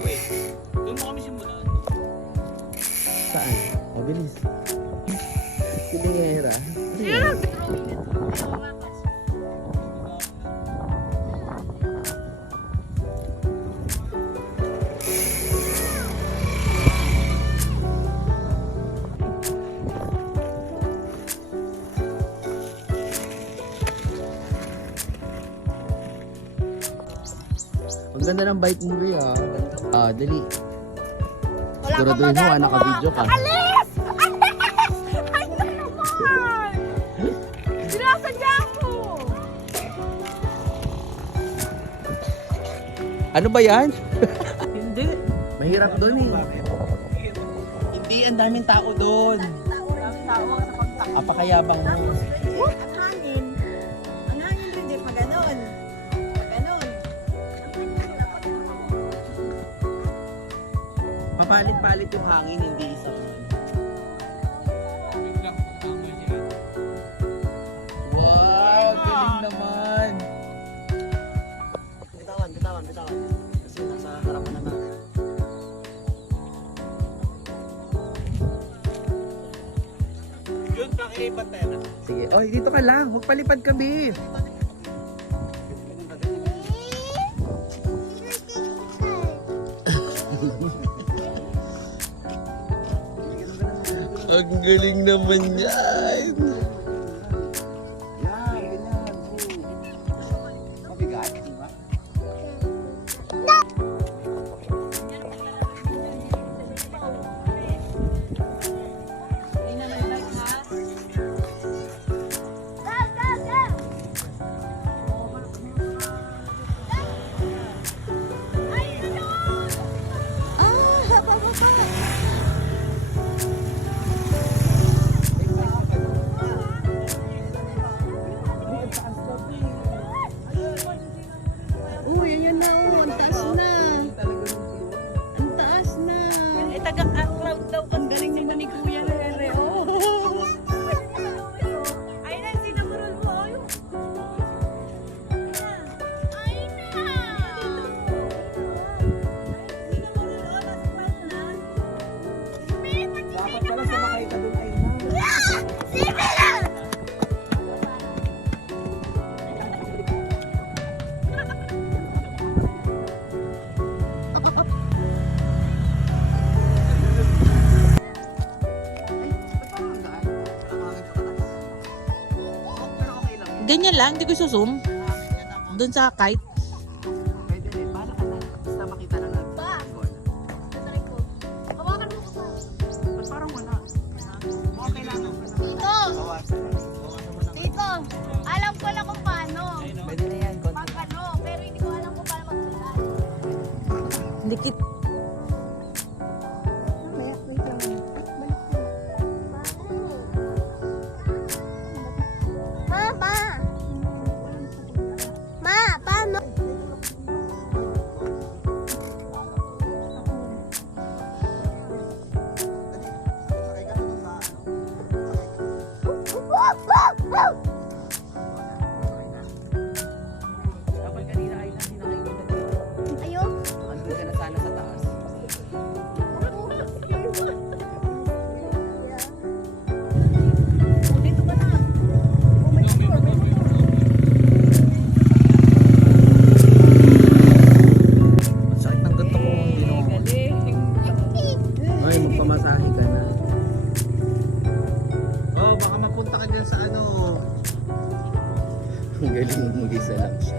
Wait. Doon mo kami simulan. Saan? Mabilis. Kilingera. Ang ganda ng bike mo, Bea. Dali. Siguraduhin mo, naka-video ka. Alis! Alis! Ay, na naman! Sinasadya mo! Ano ba yan? Hindi. Mahirap doon eh. Hindi, ang daming tao doon. Apakayabang mo. Ang hangin. Ang hangin hindi pa ganon. Ganon. Papalit-palit yung hangin, hindi isa. Wow, galing naman. Bitawan. Kasi nasa harapan na natin. Yun pa kay Patena. Sige. Oy, dito ka lang. Huwag palipad kami. Ang galing naman yan. Mabigat, di ba? Uy, ayan na oh. Ang taas na. Ang taas na. Eh, taga-crowd daw. Ang galing naman ni Kuya Rere. Oh. Ayun na, sinamurol mo. Ayun na. Dapat pala sumakay ka doon ay na. Ganyan lang, hindi ko isusum. Doon sa kite. Pwede rin, bahala ka na. Basta makita na natin. Hawakan mo ko pa. Ba't parang wala? Mukhang kailangan ko na. Tito! Bawasan. Bawasan mo na. Tito! Alam ko na kung paano. Pwede na yan, konti. Pag ano, pero hindi ko alam kung paano magsulat. Dikit. Mama! Ma, paano? Sakay ka doon sa Dapat kanina ay hindi nakikita dito. Ayun. Andun ka na sana sa taas. Dito ka na. Sakit ng ganito ko. Hindi na ako. Ay, magpamasahe ka na. Oh, baka mapunta ka dyan sa ano. Ang galing mag-isa lang siya.